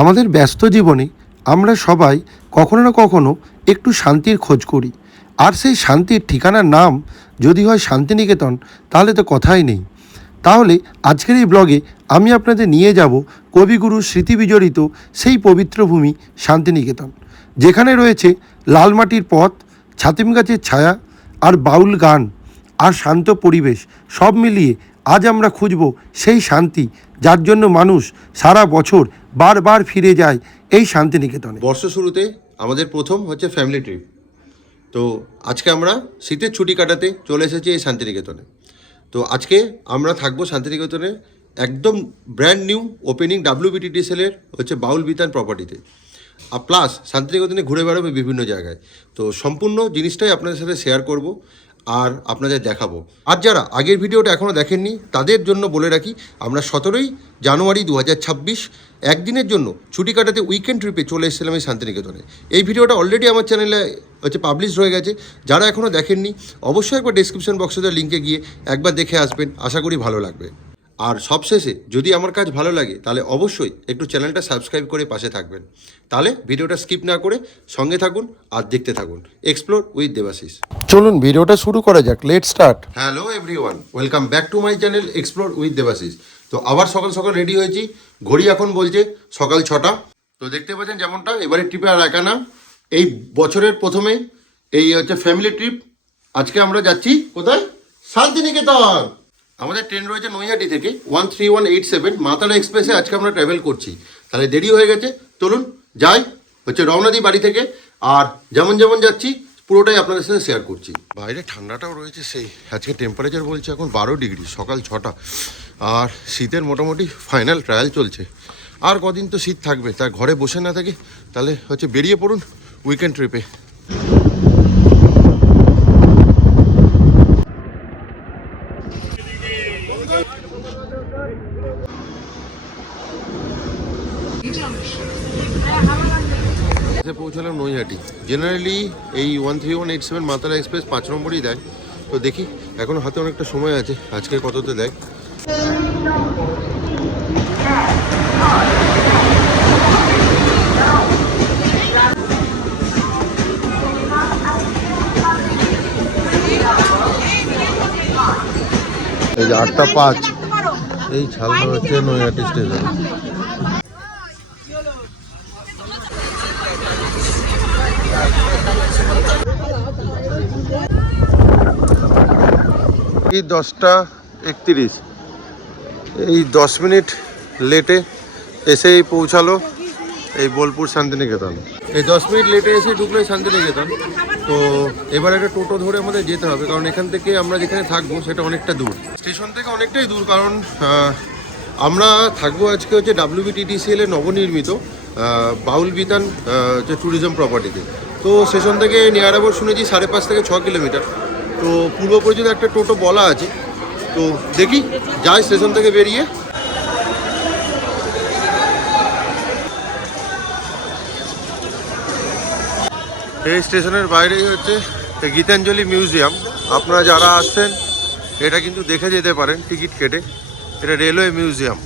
আমাদের ব্যস্ত জীবনে আমরা সবাই কখনো না কখনো একটু শান্তির খোঁজ করি, আর সেই শান্তির ঠিকানার নাম যদি হয় শান্তিনিকেতন, তাহলে তো কথাই নেই। তাহলে আজকের এই ব্লগে আমি আপনাদের নিয়ে যাব কবিগুরু স্মৃতি বিজড়িত সেই পবিত্র ভূমি শান্তিনিকেতন, যেখানে রয়েছে লাল মাটির পথ, ছাতিম গাছের ছায়া, আর বাউল গান, আর শান্ত পরিবেশ। সব মিলিয়ে আজ আমরা খুঁজব সেই শান্তি যার জন্য মানুষ সারা বছর বারবার ফিরে যায় এই শান্তিনিকেতনে। বর্ষ শুরুতে আমাদের প্রথম হচ্ছে ফ্যামিলি ট্রিপ। তো আজকে আমরা শীতের ছুটি কাটাতে চলে এসেছি এই শান্তিনিকেতনে। তো আজকে আমরা থাকবো শান্তিনিকেতনে একদম ব্র্যান্ড নিউ ওপেনিং WBTTCL-এর হচ্ছে বাউল বিতান প্রপার্টিতে। আর প্লাস শান্তিনিকেতনে ঘুরে বেড়াবে বিভিন্ন জায়গায়। তো সম্পূর্ণ জিনিসটাই আপনাদের সাথে শেয়ার করব আর আপনাদের দেখাবো। আর যারা আগের ভিডিওটা এখনও দেখেননি তাদের জন্য বলে রাখি, আমরা 17ই জানুয়ারি 2026 একদিনের জন্য ছুটি কাটাতে উইকেন্ড ট্রিপে চলে এসেছিলাম এই শান্তিনিকেতনে। এই ভিডিওটা অলরেডি আমার চ্যানেলে পাবলিশ হয়ে গেছে। যারা এখনও দেখেননি অবশ্যই একবার ডেসক্রিপশন বক্সে লিঙ্কে গিয়ে একবার দেখে আসবেন, আশা করি ভালো লাগবে। আর সবশেষে যদি আমার কাজ ভালো লাগে তাহলে অবশ্যই একটু চ্যানেলটা সাবস্ক্রাইব করে পাশে থাকবেন। তাহলে ভিডিওটা স্কিপ না করে সঙ্গে থাকুন আর দেখতে থাকুন এক্সপ্লোর উইথ দেবাশিস। চলুন ভিডিওটা শুরু করা যাক, let start. Hello everyone, welcome back to my channel explore with Debashis. তো আবার সকাল সকাল রেডি হয়েছি, ঘড়ি এখন বলছে সকাল 6টা। তো দেখতে পাচ্ছেন যেমনটা এবারে ট্রিপে আর একা না, এই বছরের প্রথমে এই হচ্ছে ফ্যামিলি ট্রিপ। আজকে আমরা যাচ্ছি কোথায়? শান্তিনিকেতন। আমাদের ট্রেন রয়েছে নৈহাটি থেকে 13187 মাতারা এক্সপ্রেসে আজকে আমরা ট্রাভেল করছি। তাহলে দেরি হয়ে গেছে, চলুন যাই, রওনা দিই বাড়ি থেকে। আর যেমন যেমন যাচ্ছি পুরোটাই আপনাদের সাথে শেয়ার করছি। বাইরে ঠান্ডাটাও রয়েছে সেই, আজকে টেম্পারেচার বলছে এখন 12 ডিগ্রি, সকাল 6টা। আর শীতের মোটামুটি ফাইনাল ট্রায়াল চলছে। আর কদিন তো শীত থাকবে, তাই ঘরে বসে না থাকে তাহলে বেরিয়ে পড়ুন উইকেন্ড ট্রিপে। পৌঁছালাম নৈহাটি। জেনারেলি এই 13187 মাতারা এক্সপ্রেস 5 নম্বরই দেয়। তো দেখি এখনও হাতে অনেকটা সময় আছে, আজকে কততে দেয়। এই যে 8টা 5, এই ছাড়লো হচ্ছে নৈহাটি স্টেশন। এই 10টা 31, এই 10 মিনিট লেটে এসেই পৌঁছালো এই বোলপুর শান্তিনিকেতন। এই 10 মিনিট লেটে এসে ঢুকলো শান্তিনিকেতন। তো এবার একটা টোটো ধরে আমাদের যেতে হবে, কারণ এখান থেকে আমরা যেখানে থাকবো সেটা অনেকটা দূর, স্টেশন থেকে অনেকটাই দূর। কারণ আমরা থাকবো আজকে WBTTCL-এর নবনির্মিত বাউল বিতান ট্যুরিজম প্রপার্টিতে। তো স্টেশন থেকে নিয়ার অ্যাবাউট শুনেছি 5.5 থেকে 6 কিলোমিটার। তো পূর্ব পরিচিত একটা টোটো বলা আছে, তো দেখি যাই স্টেশন থেকে বেরিয়ে। এই স্টেশনের বাইরেই হচ্ছে গীতাঞ্জলি মিউজিয়াম। আপনারা যারা আসছেন এটা কিন্তু দেখে যেতে পারেন টিকিট কেটে। এটা রেলওয়ে মিউজিয়াম।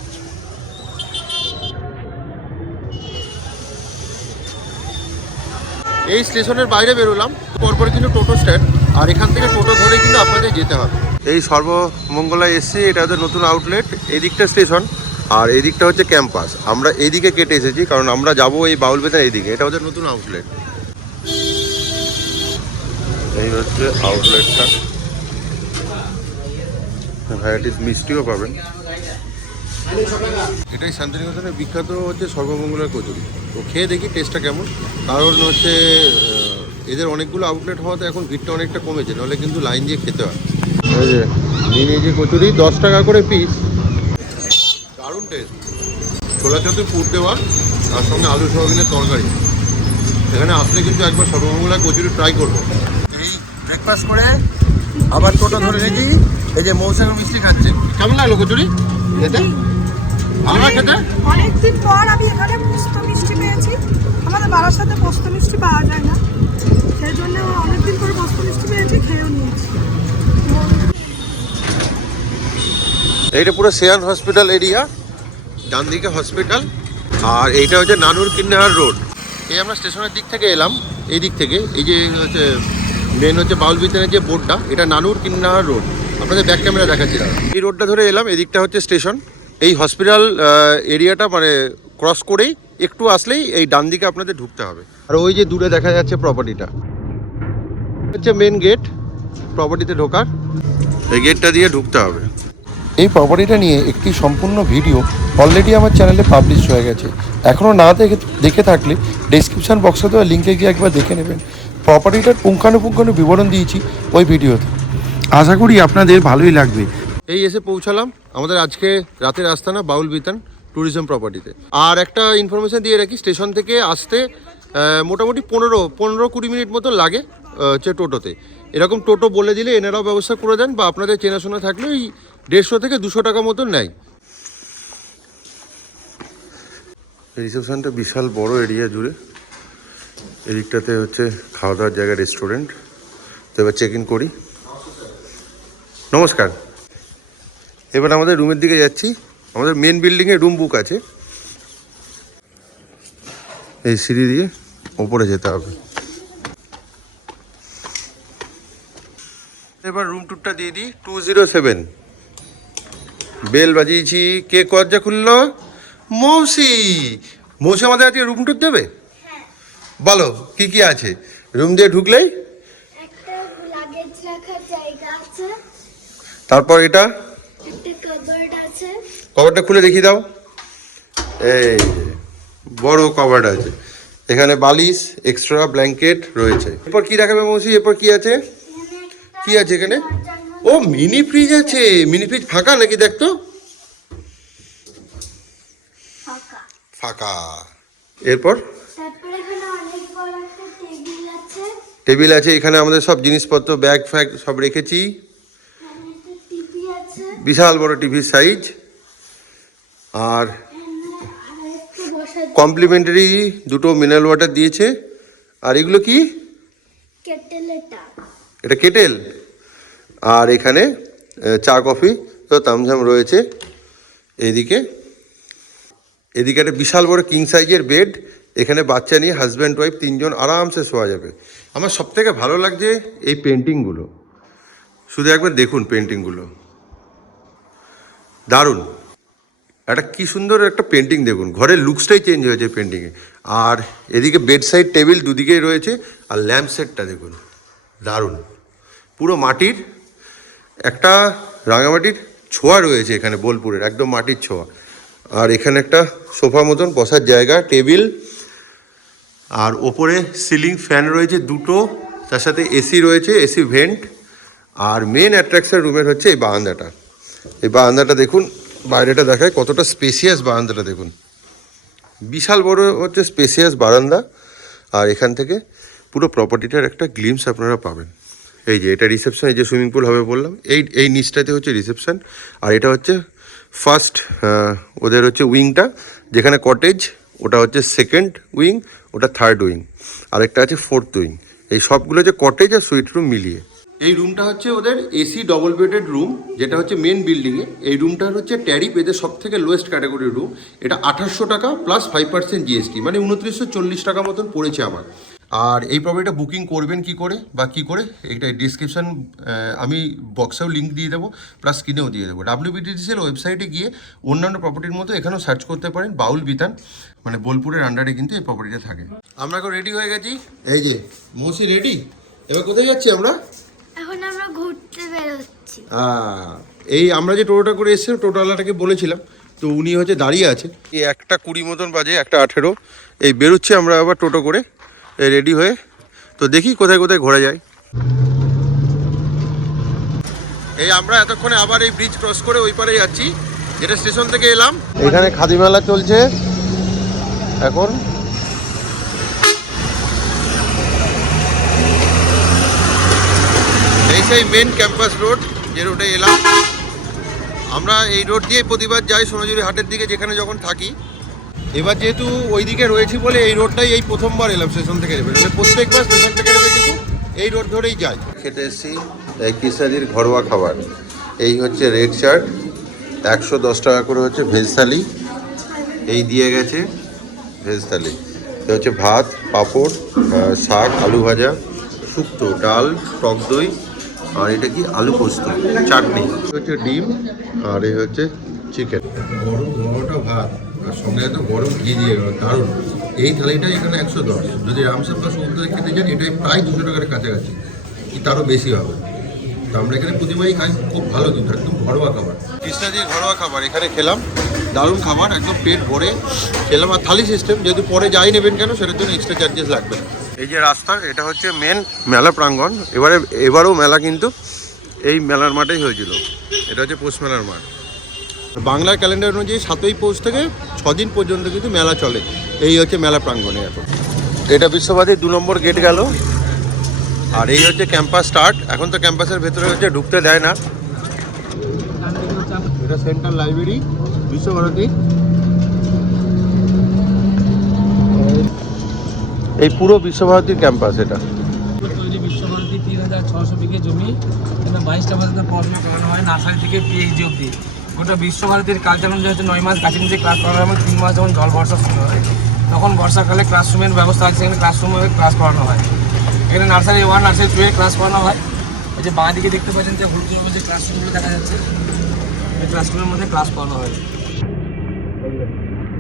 এই স্টেশনের বাইরে বেরোলাম, পরপর কিন্তু টোটো স্ট্যান্ড, আর এখান থেকে টোটো ধরে কিন্তু আপনাদের যেতে হবে। এই সর্বমঙ্গলায় এসছি, এটা ওদের নতুন আউটলেট। এই দিকটা স্টেশন আর এই দিকটা হচ্ছে ক্যাম্পাস। আমরা এইদিকে কেটে এসেছি কারণ আমরা যাবো এই বাউল বেতার এইদিকে, এটা ওদের নতুন আউটলেট। এই হচ্ছে আউটলেটটা, ভ্যারাইটিস মিষ্টিও পাবেন। এটাই শান্তিনিকেতনের বিখ্যাত হচ্ছে সর্বমঙ্গলার কচুরি। তো খেয়ে দেখি টেস্টটা কেমন। কারণ এদের অনেকগুলো আউটলেট হওয়াতে এখন ভিড়টা অনেকটা কমেছে, নাহলে কিন্তু লাইন দিয়ে খেতে হয়। এই যে নিয়ে কচুরি 10 টাকা করে পিস, দারুণ টেস্ট। ছোলা চাতে পুর দেওয়া, তার সঙ্গে আলু সোয়াবিনের তরকারি। এখানে আসলে কিন্তু একবার সর্বমঙ্গলার কচুরি ট্রাই করবো। এই ব্রেকফাস্ট করে আবার টোটো ধরে রেখে এই যে মৌসাগর মিষ্টি খাচ্ছে। কেমন লাগলো কচুরি খেতে? অনেকদিন পর আমি এখানে পোস্ত মিষ্টি পেয়েছি। আমাদের বারাসাতে পোস্ত মিষ্টি পাওয়া যায় না, সেই জন্য অনেকদিন পরে পোস্ত মিষ্টি পেয়েছি, খেয়েও নিয়েছি। এইটা পুরো সেয়ান হসপিটাল এরিয়া, ডান দিকে হসপিটাল, আর এইটা হচ্ছে নানুর কিন্নাহার রোড। এই আমরা স্টেশনের দিক থেকে এলাম, এই দিক থেকে এই যে হচ্ছে মেন হচ্ছে বাউল বিতানের যে বোর্ডটা, এটা নানুর কিন্নাহার রোড। আপনাদের ব্যাক ক্যামেরা দেখাচ্ছিলাম। এই রোডটা ধরে এলাম, এদিকটা হচ্ছে স্টেশন। এই হসপিটাল এরিয়াটা মানে ক্রস করেই একটু আসলেই এই ডান দিকে আপনাদের ঢুকতে হবে। আর ওই যে দূরে দেখা যাচ্ছে প্রপার্টিটা হচ্ছে মেন গেট প্রপার্টিতে ঢোকার, এই গেটটা দিয়ে ঢুকতে হবে। এই প্রপার্টিটা নিয়ে একটি সম্পূর্ণ ভিডিও অলরেডি আমার চ্যানেলে পাবলিশ হয়ে গেছে। এখনও না দেখে থাকলে ডেসক্রিপশন বক্সে দেওয়া লিঙ্কে গিয়ে একবার দেখে নেবেন। প্রপার্টিটার পুঙ্খানুপুঙ্খানু বিবরণ দিয়েছি ওই ভিডিওতে। আশা করি আপনাদের ভালোই লাগবে। এই এসে পৌঁছালাম আমাদের আজকে রাতের আস্তানা বাউল বিতান ট্যুরিজম প্রপার্টিতে। আর একটা ইনফরমেশন দিয়ে রাখি, স্টেশন থেকে আসতে মোটামুটি 15-20 মিনিট মতো লাগে হচ্ছে টোটোতে। এরকম টোটো বলে দিলে এনারাও ব্যবস্থা করে দেন, বা আপনাদের চেনাশোনা থাকলে ওই 150 থেকে 200 টাকা মতো নেয়। রিসেপশনটা বিশাল বড় এরিয়া জুড়ে। এদিকটাতে হচ্ছে খাওয়া দাওয়ার জায়গা, রেস্টুরেন্ট। তো এবার চেক ইন করি। নমস্কার। এবার আমাদের রুমের দিকে যাচ্ছি। আমাদের মেন বিল্ডিংয়ে রুম বুক আছে, এই সিঁড়ি দিয়ে ওপরে যেতে হবে। এবার রুম টুরটা দিয়ে দিই। 207 বেল বাজিয়েছি। কে দরজা খুললো? মৌসি। মৌসি আমাদের আজকে রুম টুর দেবে? বলো কি কি আছে রুম দিয়ে ঢুকলেই? একটা লাগেজ রাখার জায়গা আছে, তারপর এটা একটা কভার্ড আছে, কভারটা খুলে দেখিয়ে দাও। এই যে বড় কভার আছে, এখানে বালিশ, এক্সট্রা ব্ল্যাঙ্কেট রয়েছে। এরপর কি দেখাবে মৌসি? এরপর কি আছে? কি আছে এখানে? ও মিনি ফ্রিজ আছে। মিনি ফ্রিজ ফাঁকা নাকি? দেখতো ফাঁকা। ফাঁকা। এরপর তারপরে এখানে অনেক বড় একটা টেবিল আছে, টেবিল আছে, এখানে আমাদের সব জিনিসপত্র ব্যাগ ফ্যাগ সব রেখেছি। এখানে একটা টিভি আছে, বিশাল বড় টিভির সাইজ। আর আরেকটা বসার কমপ্লিমেন্টারি দুটো মিনারেল ওয়াটার দিয়েছে। আর এগুলো কি? কেটেলের টাপ। এটা কেটেল। আর এখানে চা কফি তো তামঝাম রয়েছে। এদিকে একটা বিশাল বড় কিং সাইজের বেড। এখানে বাচ্চা নিয়ে হাজব্যান্ড ওয়াইফ 3 জন আরামসে শোয়া যাবে। আমার সবথেকে ভালো লাগছে এই পেন্টিংগুলো। শুধু একবার দেখুন পেন্টিংগুলো, দারুণ। একটা কি সুন্দর একটা পেন্টিং দেখুন, ঘরের লুকসটাই চেঞ্জ হয়েছে পেন্টিংয়ে। আর এদিকে বেড সাইড টেবিল দুদিকেই রয়েছে। আর ল্যাম্প সেটটা দেখুন, দারুণ। পুরো মাটির একটা রাঙামাটির ছোঁয়া রয়েছে এখানে, বোলপুরের একদম মাটির ছোঁয়া। আর এখানে একটা সোফা মতন বসার জায়গা, টেবিল। আর ওপরে সিলিং ফ্যান রয়েছে দুটো, তার সাথে এসি রয়েছে, এসি ভেন্ট। আর মেন অ্যাট্রাকশন রুমের হচ্ছে এই বারান্দাটা। এই বারান্দাটা দেখুন, বাইরেটা দেখায় কতটা স্পেসিয়াস বারান্দাটা দেখুন। বিশাল বড় হচ্ছে স্পেসিয়াস বারান্দা। আর এখান থেকে পুরো প্রপার্টিটার একটা গ্লিমস আপনারা পাবেন। এই যে এটা রিসেপশন, এই যে সুইমিং পুল হবে বললাম, এই নিচটাতে হচ্ছে রিসেপশন। আর এটা হচ্ছে ফার্স্ট ওদের হচ্ছে উইংটা, যেখানে কটেজ, ওটা হচ্ছে সেকেন্ড উইং, ওটা থার্ড উইং, আরেকটা আছে ফোর্থ উইং। এই সবগুলো হচ্ছে কটেজ আর সুইট রুম মিলিয়ে। এই রুমটা হচ্ছে ওদের এসি ডবল বেডেড রুম, যেটা হচ্ছে মেন বিল্ডিংয়ে। এই রুমটার হচ্ছে ট্যারিফ এদের সব থেকে লোয়েস্ট ক্যাটাগরির রুম। এটা 2800 টাকা প্লাস 5% জিএসটি, মানে 2940 টাকা মতন পড়েছে আমার। আর এই প্রপার্টিটা বুকিং করবেন কি করে বা কী করে, এটা ডিসক্রিপশান আমি বক্সেও লিঙ্ক দিয়ে দেবো, প্লাস স্ক্রিনেও দিয়ে দেবো। WBTDCL ওয়েবসাইটে গিয়ে অন্যান্য প্রপার্টির মতো এখানেও সার্চ করতে পারেন। বাউল বিতান মানে বোলপুরের আন্ডারে কিন্তু এই প্রপার্টিটা থাকে। আমরা এখন রেডি হয়ে গেছি। এই যে মৌসি রেডি। এবার কোথায় যাচ্ছি আমরা? এখন আমরা ঘুরতে বেরোচ্ছি। এই আমরা যে টোটোটা করে এসেছি, টোটোওয়ালাটাকে বলেছিলাম, তো উনি হচ্ছে দাঁড়িয়ে আছে। এই 1:20 মতন বাজে, 1:18। এই বেরোচ্ছি আমরা আবার টোটো করে রেডি হয়ে। তো দেখি কোথায় কোথায় ঘোরা যায়। এই আমরা এতক্ষণে আবার এই ব্রিজ ক্রস করে ওই পারে যাচ্ছি, যেটা স্টেশন থেকে এলাম। এখানে খাদি মেলা চলছে এখন। এই সেই মেন ক্যাম্পাস রোড, যে রোডে এলাম আমরা। এই রোড দিয়ে প্রতিবার যাই সোনাঝুরি হাটের দিকে, যেখানে যখন থাকি। এবার যেহেতু ওই দিকে রয়েছি বলে এই রোডটাই এই প্রথমবার এলাম স্টেশন থেকে নেবে। প্রত্যেকবার স্টেশন থেকে নেবে কিন্তু এই রোড ধরেই যাই। খেতে এসেছি কিসারির ঘরোয়া খাবার। এই হচ্ছে রেড চাট, 110 টাকা করে হচ্ছে ভেজ থালি। এই দিয়ে গেছে ভেজ থালি। এটা হচ্ছে ভাত, পাঁপড়, শাক, আলু ভাজা, শুক্তো, ডাল, টক দই, আর এটা কি আলু পোস্ত, চাটনি, হচ্ছে ডিম, আর এই হচ্ছে চিকেন। গরম ধোয়াটা ভাত আর সঙ্গে এত গরম ঘি দিয়ে দারুণ। এই থালিটা এখানে 110। যদি রামসাপ বা সমুদ্রে খেতে যান এটাই প্রায় 200 টাকার কাছাকাছি, কি তারও বেশি হবে। তো আমরা এখানে প্রতিবারই খাই, খুব ভালো কিন্তু একদম ঘরোয়া খাবার। কৃষ্ণাজির ঘরোয়া খাবার এখানে খেলাম, দারুণ খাবার, একদম পেট ভরে খেলাম। আর থালি সিস্টেম, যেহেতু পরে যাই নেবেন কেন সেটার জন্য এক্সট্রা চার্জেস লাগবে না। এই যে রাস্তা, এটা হচ্ছে মেন মেলা প্রাঙ্গণ। এবারও মেলা কিন্তু এই মেলার মাঠেই হয়েছিল। এটা হচ্ছে পৌষ মেলার মাঠ। বাংলার ক্যালেন্ডার অনুযায়ী 7ই পৌষ থেকে 6 দিন পর্যন্ত কিন্তু মেলা চলে। এই হচ্ছে মেলা প্রাঙ্গণে এখন। এটা বিশ্বভারতীর 2 নম্বর গেট গেল। আর এই হচ্ছে ক্যাম্পাস স্টার্ট। এখন তো ক্যাম্পাসের ভেতরে হচ্ছে ঢুকতে দেয় না। এটা সেন্ট্রাল লাইব্রেরি বিশ্বভারতী। এই পুরো বিশ্বভারতীর ক্যাম্পাস এটা। তৈরি বিশ্বভারতী 3600 বিঘে জমি, এটা 22টা পর্যন্ত পড়াশোনা করানো হয়, নার্সারি থেকে পিএইচডি অবধি। গোটা বিশ্বভারতীর কালচার অনুযায়ী হচ্ছে 9 মাস গাছের নিচে ক্লাস করানো হয়, 3 মাস যখন জল বর্ষা শুরু হয় তখন বর্ষাকালে ক্লাসরুমের ব্যবস্থা আছে, সেখানে ক্লাসরুমে ক্লাস করানো হয়। এখানে নার্সারি 1, নার্সারি 2 ক্লাস করানো হয়। এই যে বাঁ দিকে দেখতে পাচ্ছেন যে হলুদ রঙের যে ক্লাসরুমগুলো দেখা যাচ্ছে, এই ক্লাসরুমের মধ্যে ক্লাস করানো হয়।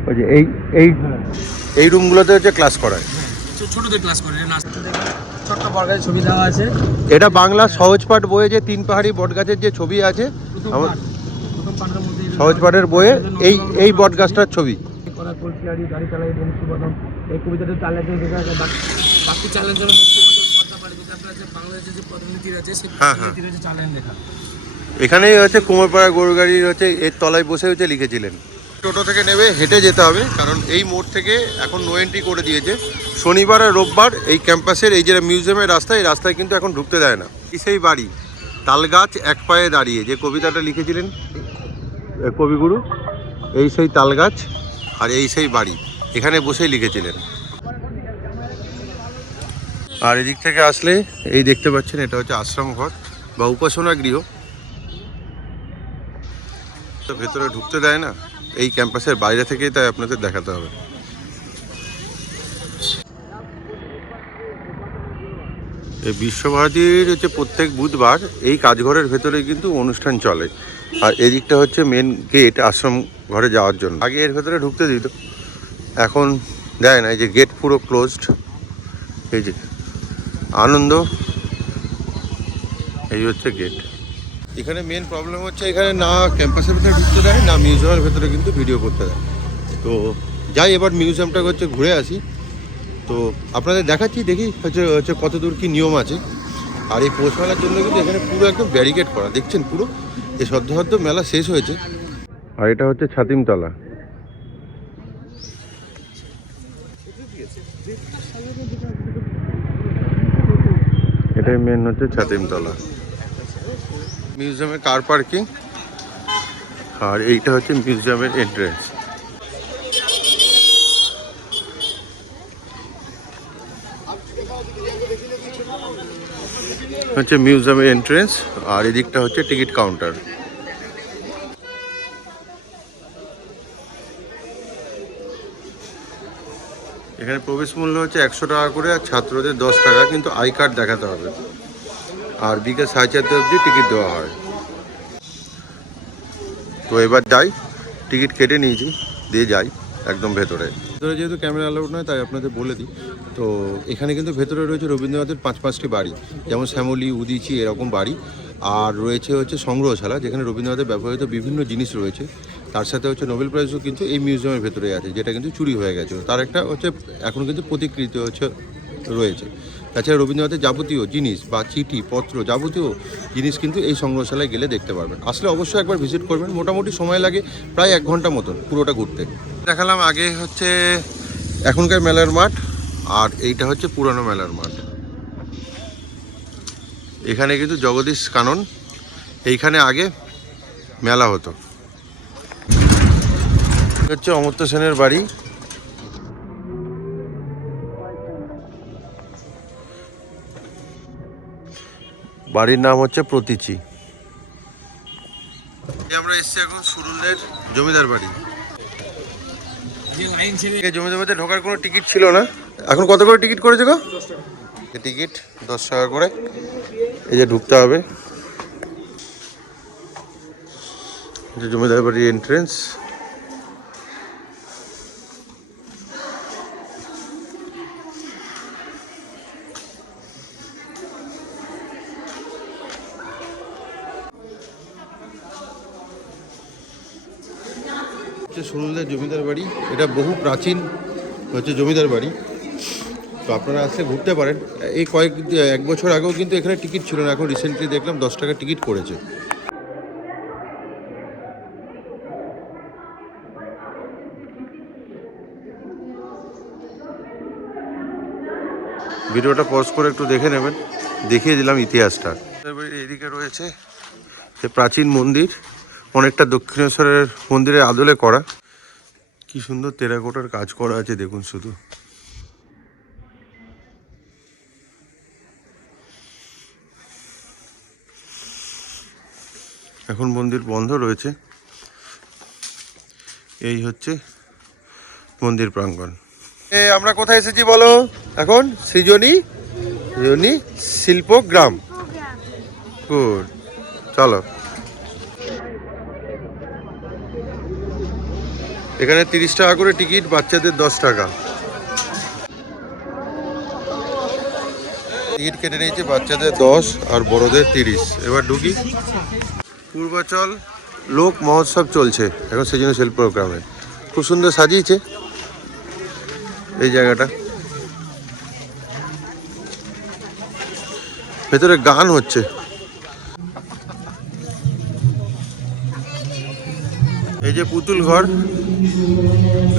ওই যে এই রুমগুলোতে হচ্ছে ক্লাস করায়। ছোটদের ক্লাস করে ছোট্ট বর্গায় ছবি দেওয়া আছে। এটা বাংলা সহজ পাঠ বইয়ে যে 3 পাহাড়ি বটগাছের যে ছবি আছে, প্রথম পাঠের মধ্যে সহজ পাঠের বইয়ে এই বটগাছটার ছবি। করার পরিচয় গাড়ি চালাই বংশীবদন, এই কবিতাটা চালাতে দেখা যায়। বাকি চালের জন্য বাংলাদেশের যে প্রতিনিধি আছে সেই প্রতিনিধি চালেন লেখা। এখানেই হচ্ছে কুমারপাড়া গরু গাড়ির হচ্ছে এর তলায় বসে হচ্ছে লিখেছিলেন। টোটো থেকে নেবে হেঁটে যেতে হবে, কারণ এই মোড় থেকে এখন নো এন্ট্রি করে দিয়েছে। শনিবার আর রোববার এই ক্যাম্পাসের এই যে মিউজিয়ামের রাস্তা, এই রাস্তায় কিন্তু এখন ঢুকতে দেয় না। সেই বাড়ি তালগাছ এক পায়ে দাঁড়িয়ে যে কবিতাটা লিখেছিলেন কবিগুরু, এই সেই তালগাছ আর এই সেই বাড়ি, এখানে বসেই লিখেছিলেন। আর এদিক থেকে আসলে এই দেখতে পাচ্ছেন, এটা হচ্ছে আশ্রম ঘর বা উপাসনা গৃহ। ভেতরে ঢুকতে দেয় না এই ক্যাম্পাসের বাইরে থেকেই, তাই আপনাদের দেখাতে হবে। এই বিশ্বভারতীর হচ্ছে প্রত্যেক বুধবার এই কাজঘরের ভেতরে কিন্তু অনুষ্ঠান চলে। আর এদিকটা হচ্ছে মেন গেট আশ্রম ঘরে যাওয়ার জন্য। আগে এর ভেতরে ঢুকতে দিত, এখন দেয় না। এই যে গেট পুরো ক্লোজড। এই যে আনন্দ, এই হচ্ছে গেট। এখানে মেন প্রবলেম হচ্ছে এখানে না ক্যাম্পাসের ভেতরে ঢুকতে দেয়, না মিউজিয়ামের ভেতরে কিন্তু ভিডিও করতে দেয়। তো যাই এবার মিউজিয়ামটা হচ্ছে ঘুরে আসি। তো আপনাদের দেখাচ্ছি, দেখি হচ্ছে কত দূর কী নিয়ম আছে। আর এই পৌষ মেলার জন্য কিন্তু এখানে পুরো একদম ব্যারিকেড করা, দেখছেন পুরো। এই সদ্য মেলা শেষ হয়েছে। আর এটা হচ্ছে ছাতিমতলা। এটাই মেন হচ্ছে ছাতিমতলা। মিউজিয়ামের কার পার্কিং, আর এইটা হচ্ছে মিউজিয়ামের এন্ট্রেন্স। হচ্ছে মিউজিয়ামের এন্ট্রেন্স, আর এদিকটা হচ্ছে টিকিট কাউন্টার। এখানে প্রবেশ মূল্য হচ্ছে 100 টাকা করে, আর ছাত্রদের 10 টাকা, কিন্তু আই কার্ড দেখাতে হবে। আর বিকেল 4:30 অবধি টিকিট দেওয়া হয়। তো এবার যাই, টিকিট কেটে নিয়েছি, দিয়ে যাই একদম ভেতরে। যেহেতু ক্যামেরা অ্যালাউড নয় তাই আপনাদের বলে দিই। তো এখানে কিন্তু ভেতরে রয়েছে রবীন্দ্রনাথের 5-5টি বাড়ি, যেমন শ্যামলী, উদীচী এরকম বাড়ি। আর রয়েছে হচ্ছে সংগ্রহশালা, যেখানে রবীন্দ্রনাথের ব্যবহৃত বিভিন্ন জিনিস রয়েছে। তার সাথে হচ্ছে নোবেল প্রাইজও কিন্তু এই মিউজিয়ামের ভেতরে আছে, যেটা কিন্তু চুরি হয়ে গেছে। তার একটা হচ্ছে এখন কিন্তু প্রতিকৃতি হচ্ছে রয়েছে। তাছাড়া রবীন্দ্রনাথের যাবতীয় জিনিস বা চিঠি পত্র যাবতীয় জিনিস কিন্তু এই সংগ্রহশালায় গেলে দেখতে পারবেন। আসলে অবশ্যই একবার ভিজিট করবেন। মোটামুটি সময় লাগে প্রায় 1 ঘন্টা মতন পুরোটা ঘুরতে। দেখালাম আগে হচ্ছে এখনকার মেলার মাঠ, আর এইটা হচ্ছে পুরানো মেলার মাঠ। এখানে কিন্তু জগদীশ কানন, এইখানে আগে মেলা হতো। হচ্ছে অমর্ত্য সেনের বাড়ি। বাড়ির নাম হচ্ছে প্রতীচী। আমরা এসছি এখন সুরুলের জমিদার বাড়ি। যে লাইন ছিল জমিদার বাড়িতে ঢোকার কোনো টিকিট ছিল না, এখন কত করে টিকিট করেছে গো? টিকিট 10 টাকা করে, এই যে ঢুকতে হবে। জমিদার বাড়ির এন্ট্রেন্স। সরুলদের জমিদার বাড়ি, এটা বহু প্রাচীন হচ্ছে জমিদার বাড়ি। তো আপনারা আসলে ঘুরতে পারেন। এই এক বছর আগেও কিন্তু এখানে টিকিট ছিল না, এখন রিসেন্টলি দেখলাম 10 টাকা টিকিট করেছে। ভিডিওটা পজ করে একটু দেখে নেবেন, দেখিয়ে দিলাম ইতিহাসটা। এদিকে রয়েছে যে প্রাচীন মন্দির, অনেকটা দক্ষিণেশ্বরের মন্দিরের আদলে করা। কি সুন্দর টেরাকোটার কাজ করা আছে দেখুন শুধু। এখন মন্দির বন্ধ রয়েছে। এই হচ্ছে মন্দির প্রাঙ্গণ। আমরা কোথায় এসেছি বলো এখন? সৃজনী শিল্পগ্রাম। গুড, চলো। এখানে 30 টাকা করে টিকিট, বাচ্চাদের 10 টাকা। টিকিট কেটে নিয়েছে, বাচ্চাদের 10 আর বড়দের 30। এবার ঢুকি। পূর্বাচল লোক মহোৎসব চলছে এখন সৃজনী শিল্পগ্রামে। খুব সুন্দর সাজিয়েছে এই জায়গাটা। ভেতরে গান হচ্ছে। এই যে পুতুল ঘর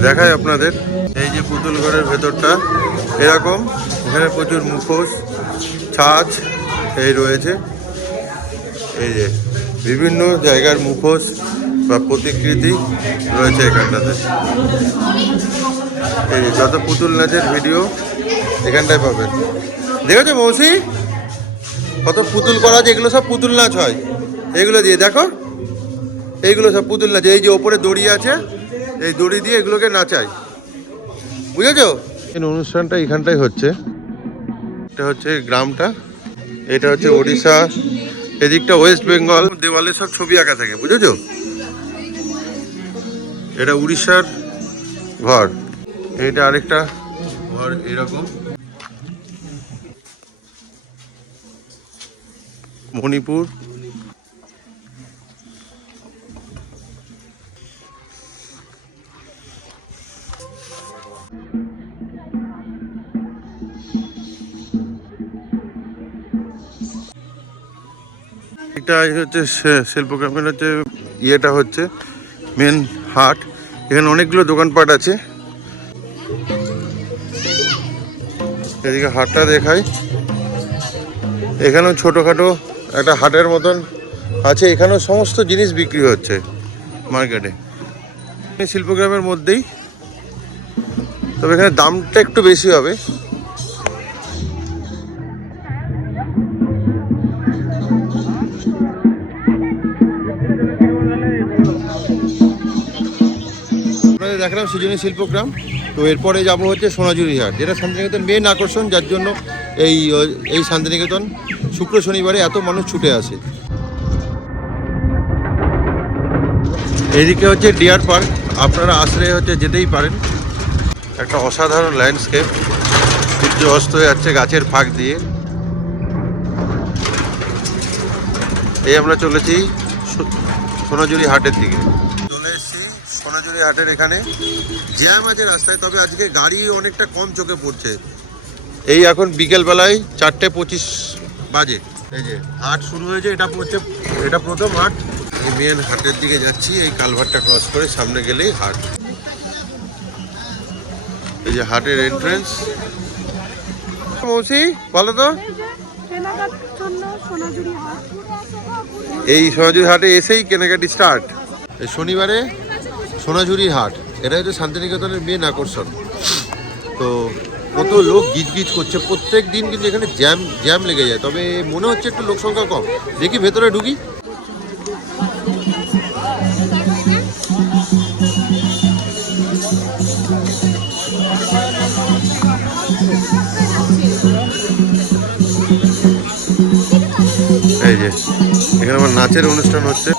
দেখায় আপনাদের, এই যে পুতুল ঘরের ভেতরটা এরকম। এখানে প্রচুর মুখোশ, ছাঁচ এই রয়েছে। এই যে বিভিন্ন জায়গার মুখোশ বা প্রতিকৃতি রয়েছে এখানটাতে। এই যে যত পুতুল নাচের ভিডিও এখানটায় পাবেন। দেখেছো মৌসি কত পুতুল করা আছে? এগুলো সব পুতুল নাচ হয় এগুলো দিয়ে। দেখো এইগুলো সব পুতুল নাচ। এই যে ওপরে দড়ি আছে, এই দড়ি দিয়ে এগুলোকে নাচায়, বুঝেছো? অনুষ্ঠানটা এখানটাই হচ্ছে। এটা হচ্ছে গ্রামটা, এটা হচ্ছে ওড়িশা, এদিকটা ওয়েস্ট বেঙ্গল। দেওয়ালে সব ছবি আঁকা থাকে, বুঝেছো? এটা উড়িষ্যার ঘর, এটা আরেকটা ঘর এরকম। মণিপুর। এটা হচ্ছে শিল্পগ্রামের হচ্ছে ইয়েটা হচ্ছে মেন হাট। এখানে অনেকগুলো দোকানপাট আছে। এদিকে হাটটা দেখাই। এখানেও ছোটোখাটো একটা হাটের মতন আছে, এখানেও সমস্ত জিনিস বিক্রি হচ্ছে মার্কেটে। শিল্পগ্রামের মধ্যেই, তবে এখানে দামটা একটু বেশি হবে। দেখলাম সৃজনী শিল্পগ্রাম। তো এরপরে যাব হচ্ছে সোনাঝুরি হাট, যেটা শান্তিনিকেতন মেন আকর্ষণ, যার জন্য এই শান্তিনিকেতন শুক্র শনিবারে এত মানুষ ছুটে আসে। এদিকে হচ্ছে ডিয়ার পার্ক, আপনারা আসলে হচ্ছে যেতেই পারেন। একটা অসাধারণ ল্যান্ডস্কেপ, সূর্য অস্ত হয়ে যাচ্ছে গাছের ফাঁক দিয়ে। এই আমরা চলেছি সোনাঝুরি হাটের দিকে। চলে এসেছি সোনাঝুরি হাটের এখানে। জ্যাম আছে রাস্তায়, তবে আজকে গাড়ি অনেকটা কম চোখে পড়ছে। এই এখন বিকেলবেলায় 4:25 বাজে। এই যে হাট শুরু হয়েছে, এটা প্রথম হাট। এই মেন হাটের দিকে যাচ্ছি, এই কালভারটা ক্রস করে সামনে গেলেই হাট। এই যে হাটের এন্ট্রেন্স। মৌসি ভালো তো? এই সোনাঝুরি হাটে এসেই কেনাকাটি স্টার্ট। এই শনিবারে সোনাঝুরির হাট, এটা হচ্ছে শান্তিনিকেতনের মেন আকর্ষণ। তো কত লোক গিজগিজ করছে প্রত্যেক দিন, কিন্তু এখানে জ্যাম লেগে যায়। তবে মনে হচ্ছে একটু লোক সংখ্যা কম। দেখি ভেতরে ঢুকি। এখানে আমার নাচের অনুষ্ঠান হচ্ছে।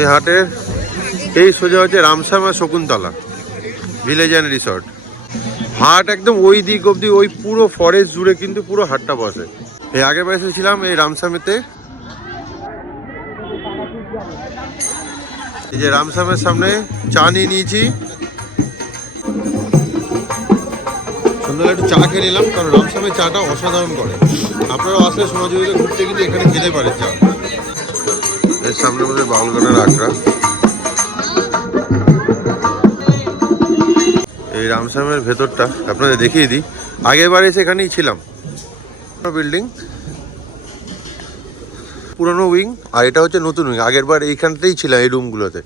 এই হাটের এই সোজা হচ্ছে রামসাম আর শকুন্তলা ভিলেজ অ্যান্ড রিসর্ট। হাট একদম ওই দিক অবধি, ওই পুরো ফরেস্ট জুড়ে কিন্তু পুরো হাটটা বসে। এই আগের বার এসেছিলাম এই রামসামেতে। এই যে রামসামের সামনে চা নিয়ে নিয়েছি, সন্ধ্যাবেলা একটু চা খেয়ে নিলাম, কারণ রামসামের চাটা অসাধারণ করে। আপনারাও আসলে সোনাঝুরিতে ঘুরতে কিন্তু এখানে খেতে পারেন চা। এর সামনে আমাদের বাউলগানের আখড়া। এই রামসামের ভেতরটা আপনাদের দেখিয়ে দিই। আগের বার এসে এখানেই ছিলাম। বিল্ডিং পুরনো উইং, আর এটা হচ্ছে নতুন উইং। আগের বার এইখানতেই ছিলাম এই রুমগুলোতে।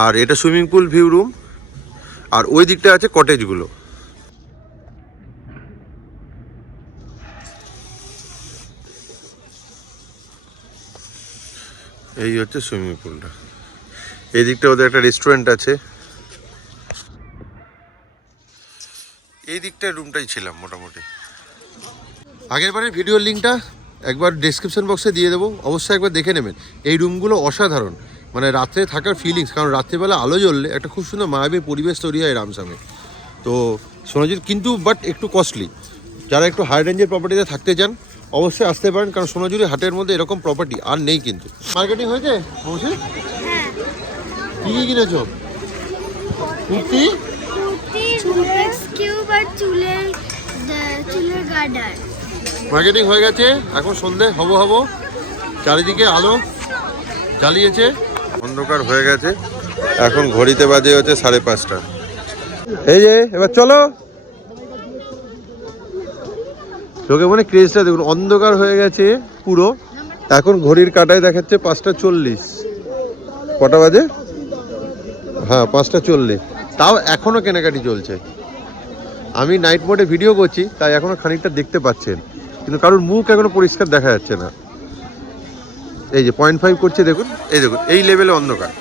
আর এটা সুইমিং পুল ভিউ রুম, আর ওই দিকটা আছে কটেজগুলো। এই হচ্ছে সুইমিং পুলটা। এই দিকটা ওদের একটা রেস্টুরেন্ট আছে। এই দিকটায় রুমটাই ছিলাম মোটামুটি। আগের বারের ভিডিওর লিঙ্কটা একবার ডেসক্রিপশন বক্সে দিয়ে দেবো, অবশ্যই একবার দেখে নেবেন। এই রুমগুলো অসাধারণ, মানে রাত্রে থাকার ফিলিংস, কারণ রাত্রেবেলা আলো জ্বললে একটা খুব সুন্দর মায়াবী পরিবেশ তৈরি হয় রামসামে। তো সোনাঝুরি কিন্তু বাট একটু কস্টলি। যারা একটু হাই রেঞ্জের প্রপার্টিতে থাকতে চান অবশ্যই আসতে পারেন, কারণ সোনাঝুরি হাটের মধ্যে এরকম প্রপার্টি আর নেই কিন্তু। মার্কেটিং হয়েছে অবশ্যই। কী কী কিনেছো? কুর্তি, মার্কেটিং হয়ে গেছে। এখন সন্ধে হব চারিদিকে আলো জ্বালিয়েছে, অন্ধকার হয়ে গেছে। এখন ঘড়িতে বাজে হচ্ছে 5:30। এই যে এবার চলো, চোখে মনে ক্রেজটা দেখুন। অন্ধকার হয়ে গেছে পুরো। এখন ঘড়ির কাঁটায় দেখাচ্ছে 5:40। কটা বাজে? হ্যাঁ 5:40। তাও এখনো কেনাকাটি চলছে। আমি নাইট মোডে ভিডিও করছি, তাই এখনো খানিকটা দেখতে পাচ্ছেন, কিন্তু কারোর মুখ এখনো পরিষ্কার দেখা যাচ্ছে না। এই যে 0.5 করছে দেখুন, এই দেখুন এই লেভেলে অন্ধকার।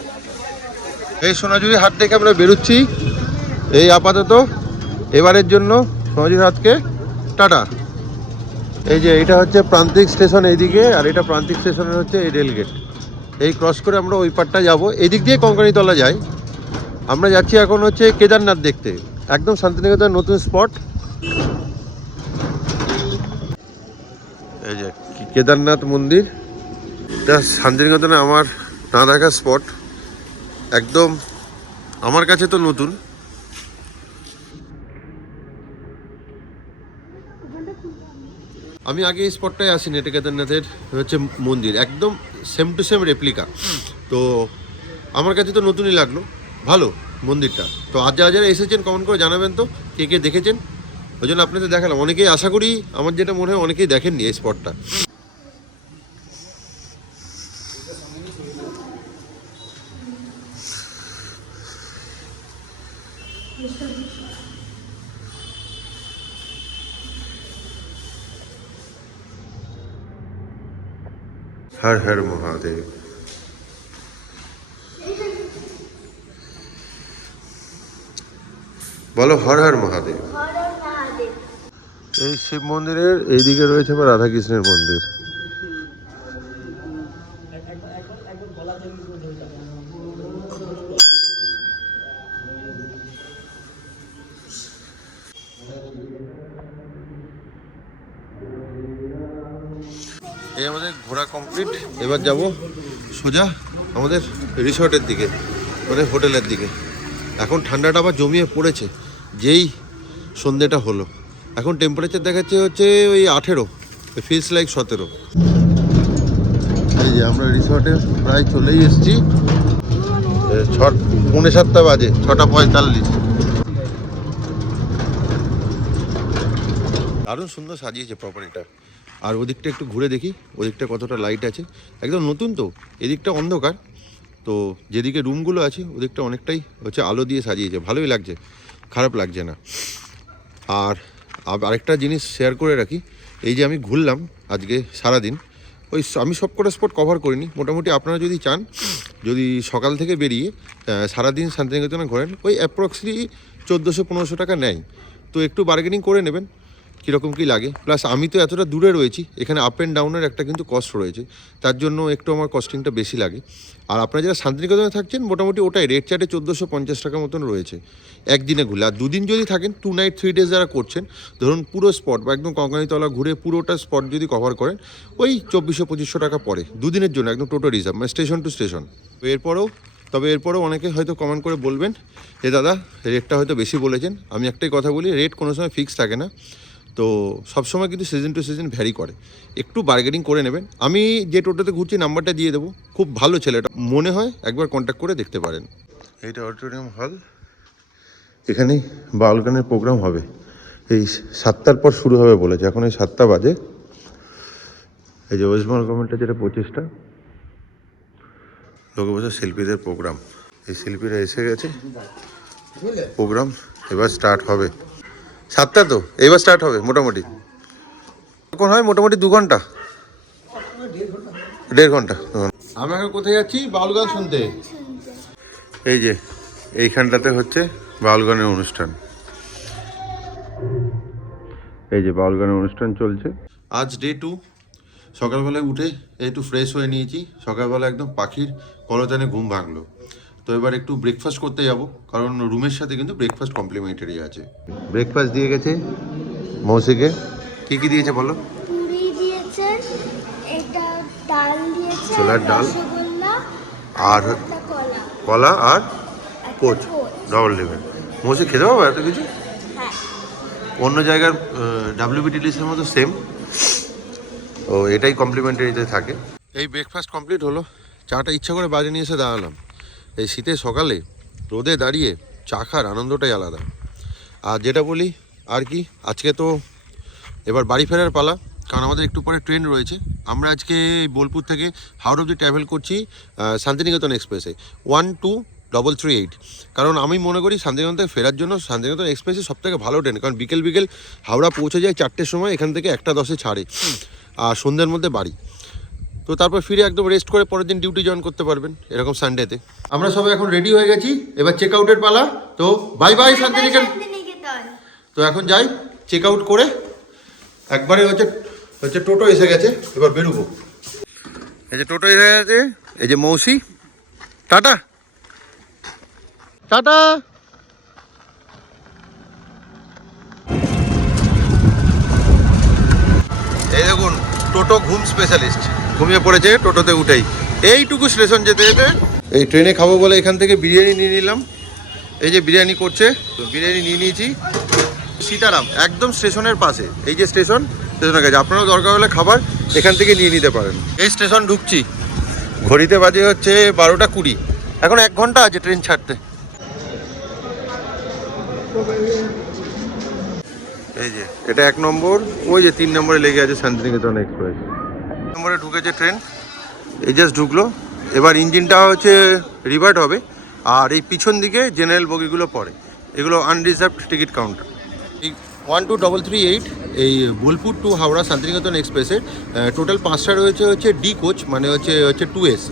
এই সোনাঝুরি হাট থেকে আমরা বেরোচ্ছি এই আপাতত এবারের জন্য। সোনাঝুরি হাটকে টাটা। এই যে এটা হচ্ছে প্রান্তিক স্টেশন এইদিকে, আর এটা প্রান্তিক স্টেশনের হচ্ছে এই রেলগেট। এই ক্রস করে আমরা ওই পারটা যাবো। এদিক দিয়ে কঙ্কানীতলা যাই। আমরা যাচ্ছি এখন হচ্ছে কেদারনাথ দেখতে, একদম শান্তিনিকেতনের নতুন স্পট। এই যে কেদারনাথ মন্দির, শান্তিনিকেতনে আমার না দেখা স্পট, একদম আমার কাছে তো নতুন। আমি আগে এই স্পটটায় আসিনি। এটা কেদারনাথের হচ্ছে মন্দির, একদম সেম টু সেম রেপ্লিকা। তো আমার কাছে তো নতুনই লাগলো, ভালো মন্দিরটা। তো আজ যারা এসেছেন কমেন্ট করে জানাবেন তো কে কে দেখেছেন। ওই জন্য আপনাদের দেখালাম। অনেকেই, আশা করি আমার যেটা মনে হয় অনেকেই দেখেননি এই স্পটটা। হর হর মহাদেব। বলো হর হর মহাদেব। এই শিব মন্দিরের এইদিকে রয়েছে আবার রাধাকৃষ্ণের মন্দির। এই আমাদের ঘোরা কমপ্লিট। এবার যাব সোজা আমাদের রিসর্টের দিকে, মানে হোটেলের দিকে। এখন ঠান্ডাটা আবার জমিয়ে পড়েছে যেই সন্ধ্যেটা হলো। এখন টেম্পারেচার দেখাচ্ছে হচ্ছে ওই 18, ফিলস লাইক 17। এই যে আমরা রিসর্টে প্রায় চলেই এসেছি। 6:45 বাজে, 6:45। দারুণ সুন্দর সাজিয়েছে প্রপার্টিটা। আর ওদিকটা একটু ঘুরে দেখি, ওদিকটা কতটা লাইট আছে। একদম নতুন তো, এদিকটা অন্ধকার। তো যেদিকে রুমগুলো আছে ওদিকটা অনেকটাই হচ্ছে আলো দিয়ে সাজিয়েছে, ভালোই লাগছে, খারাপ লাগছে না। আর আরেকটা জিনিস শেয়ার করে রাখি, এই যে আমি ঘুরলাম আজকে সারাদিন, ওই আমি সব কটা স্পট কভার করিনি। মোটামুটি আপনারা যদি চান যদি সকাল থেকে বেরিয়ে সারাদিন শান্তিনিকেতনে ঘোরেন ওই অ্যাপ্রক্সিমেটলি 1400-1500 টাকা নেয়। তো একটু বার্গেনিং করে নেবেন কীরকম কী লাগে। প্লাস আমি তো এতটা দূরে রয়েছি, এখানে আপ অ্যান্ড ডাউনের একটা কিন্তু কস্ট রয়েছে, তার জন্য একটু আমার কস্টিংটা বেশি লাগে। আর আপনারা যারা শান্তিনিকেতনে থাকছেন মোটামুটি ওটাই রেট চার্টে 1450 টাকা মতন রয়েছে একদিনে ঘুরলে। আর দুদিন যদি থাকেন 2 নাইট 3 ডেজ যারা করছেন, ধরুন পুরো স্পট বা একদম কঙ্কালীতলা ঘুরে পুরোটা স্পট যদি কভার করেন ওই 2400-2500 টাকা পড়ে দুদিনের জন্য, একদম টোটো রিজার্ভ, মানে স্টেশন টু স্টেশন। এরপরেও অনেকে হয়তো কমেন্ট করে বলবেন যে দাদা রেটটা হয়তো বেশি বলেছেন। আমি একটাই কথা বলি, রেট কোনো সময় ফিক্স থাকে না, তো সবসময় কিন্তু সিজন টু সিজন ভ্যারি করে, একটু বার্গেনিং করে নেবেন। আমি যে টোটোতে ঘুরছি নাম্বারটা দিয়ে দেবো, খুব ভালো ছেলেটা মনে হয়, একবার কন্ট্যাক্ট করে দেখতে পারেন। এইটা অডিটোরিয়াম হল, এখানে বাউল গানের প্রোগ্রাম হবে, এই 7টার পর শুরু হবে বলেছে, এখন এই 7টা বাজে। এই যে ওয়েস্ট বেঙ্গল গভর্নমেন্টের যেটা প্রচেষ্টা, লোকে বলছে শিল্পীদের প্রোগ্রাম, এই শিল্পীরা এসে গেছে, প্রোগ্রাম এবার স্টার্ট হবে। 7টা তো এবার স্টার্ট হবে মোটামুটি, কখন হয় মোটামুটি 2 ঘন্টা 1.5 ঘন্টা। আমি এখন কোথায় যাচ্ছি? বাউল গান শুনতে। এই যে এইখানটাতে হচ্ছে বাউল গানের অনুষ্ঠান, এই যে বাউল গানের অনুষ্ঠান চলছে। আজ ডে 2, সকালবেলায় উঠে একটু ফ্রেশ হয়ে নিয়েছি, সকালবেলা একদম পাখির কলতানে ঘুম ভাঙলো। তো এবার একটু ব্রেকফাস্ট করতে যাব, কারণ রুমের সাথে কিন্তু ব্রেকফাস্ট কমপ্লিমেন্টারি আছে। ব্রেকফাস্ট দিয়ে গেছে মৌসিকে, কি কি দিয়েছে বলো? পুরি দিয়েছে, এটা ডাল দিয়েছে, ছোলার ডাল, রসগোল্লা আর একটা কলা। কলা আর কোচ কোচ। Double level. মৌসি খেতে পাবো এত কিছু? হ্যাঁ। অন্য জায়গার WBTDSের মতো সেম, ও এটাই কমপ্লিমেন্টারিতে থাকে। এই ব্রেকফাস্ট কমপ্লিট হলো, চাটা ইচ্ছা করে বাইরে নিয়ে এসে দাঁড়ালাম। এই শীতের সকালে রোদে দাঁড়িয়ে চা খাওয়ার আনন্দটাই আলাদা। আর যেটা বলি আর কি, আজকে তো এবার বাড়ি ফেরার পালা, কারণ আমাদের একটু পরে ট্রেন রয়েছে। আমরা আজকে বোলপুর থেকে হাওড়া অবধি ট্রাভেল করছি শান্তিনিকেতন এক্সপ্রেসে 12338। কারণ আমি মনে করি শান্তিনিকেতন থেকে ফেরার জন্য শান্তিনিকেতন এক্সপ্রেসে সবথেকে ভালো ট্রেন, কারণ বিকেল হাওড়া পৌঁছে যায় 4টের সময়, এখান থেকে 1:10 ছাড়ে, আর সন্ধ্যের মধ্যে বাড়ি। তো তারপর ফিরে একদম রেস্ট করে পরের দিন ডিউটি জয়েন করতে পারবেন এরকম সানডেতে। আমরা সবাই এখন রেডি হয়ে গেছি, এবার চেক আউটের পালা। তো বাই বাই শান্তিনিকেতন। তো এখন যাই, চেক আউট করে একবারে হচ্ছে টোটো এসে গেছে, এবার বেরোবো। এই যে টোটো এসে গেছে, এই যে মৌসি, টাটা টাটা। এই দেখুন টোটো ঘুম স্পেশালিস্ট ঘুমিয়ে পড়েছে টোটোতে উঠেই, এইটুকু স্টেশন যেতে যেতে। এই ট্রেনে খাবো বলে এখান থেকে বিরিয়ানি নিয়ে নিলাম, এই যে বিরিয়ানি করছে, তো বিরিয়ানি নিয়ে নিয়েছি। সীতারাম একদম স্টেশনের পাশে, এই যে স্টেশনের কাছে, আপনারাও দরকার হলে খাবার এখান থেকে নিয়ে নিতে পারেন। এই স্টেশন ঢুকছি, ঘড়িতে বাজে হচ্ছে 12:20, এখন 1 ঘন্টা আছে ট্রেন ছাড়তে। এই যে এটা 1 নম্বর, ওই যে 3 নম্বরে লেগে আছে শান্তিনিকেতন এক্সপ্রেস। 1 নম্বরে ঢুকেছে ট্রেন, এই জাস্ট ঢুকলো। এবার ইঞ্জিনটা হচ্ছে রিভার্ট হবে, আর এই পিছন দিকে জেনারেল বগিগুলো পড়ে, এগুলো আনরিজার্ভড টিকিট কাউন্টার। এই 12338 এই বোলপুর টু হাওড়া শান্তিনিকেতন এক্সপ্রেসের টোটাল 5টা রয়েছে হচ্ছে ডি কোচ, মানে হচ্ছে 2S,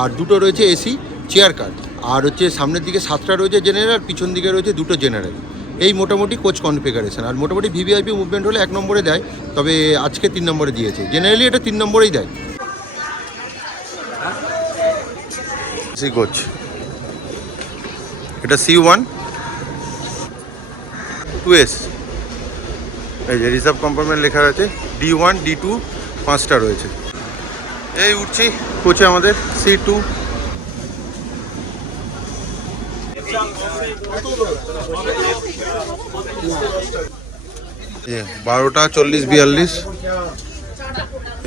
আর 2টো রয়েছে এসি চেয়ার কার, আর হচ্ছে সামনের দিকে 7টা রয়েছে জেনারেল, আর পিছন দিকে রয়েছে 2টো জেনারেল। এই মোটামুটি কোচ কনফিগারেশন। আর মোটামুটি ভিভিআইপি মুভমেন্ট হলে 1 নম্বরে দেয়, তবে আজকে 3 নম্বরে দিয়েছে। জেনারেলি এটা 3 নম্বরেই দেয়। এসি কোচ, এটা C1 2S, এই যে রিজার্ভ কম্পার্টমেন্ট লেখা আছে, D1 D2 5টা রয়েছে। এই উঠছি কোচে আমাদের C2। 12:40-42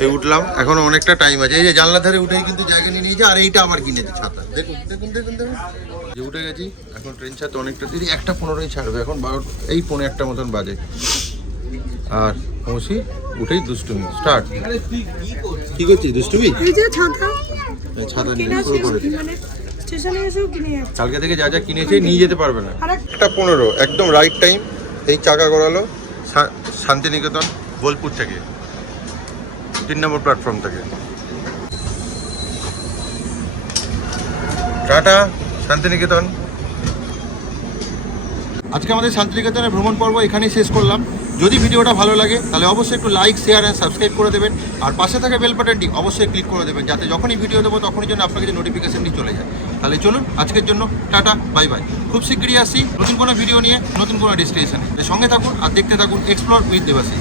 এই উঠলাম, এখনো অনেকটা টাইম আছে। এই যে জানলা ধারে উঠেই কিন্তু জায়গা নিয়ে নিয়েছে, আর এইটা আবার কিনেছে ছাতা, দেখুন দেখুন দেখুন দেখুন। যে উঠে গেছি, এখন ট্রেন ছাড়তে অনেকটা দেরি, 1:15 ছাড়বে, এখন 12:45 মতন বাজে। আর মৌসি উঠেই দুষ্টুমি স্টার্ট। কি করছিস দুষ্টুমি? এই যে ছাতা, ছাতা নিয়ে কিনা শুরু করে মানে স্টেশনে এসেও কিনে যাচ্ছে। কালকে থেকে যা যা কিনেছে নিয়ে যেতে পারবে না। আর 1:15 একদম রাইট টাইম। এই চাকা করালো শান্তিনিকেতন বোলপুর থেকে, 3 নম্বর প্ল্যাটফর্ম থেকে। টাটা শান্তিনিকেতন। আজকে আমাদের শান্তিনিকেতনের ভ্রমণ পর্ব এখানেই শেষ করলাম। যদি ভিডিওটা ভালো লাগে তাহলে অবশ্যই একটু লাইক, শেয়ার অ্যান্ড সাবস্ক্রাইব করে দেবেন। আর পাশে থাকা বেল বাটনটি অবশ্যই ক্লিক করে দেবেন, যাতে যখনই ভিডিও দেবো তখনই যেন আপনার কাছে নোটিফিকেশনটি চলে যায়। তাহলে চলুন আজকের জন্য টাটা, বাই বাই। খুব শীঘ্রই আসি নতুন কোনো ভিডিও নিয়ে, নতুন কোনো ডেস্টিনেশনে। সঙ্গে থাকুন আর দেখতে থাকুন এক্সপ্লোর উইথ দেবাশিস।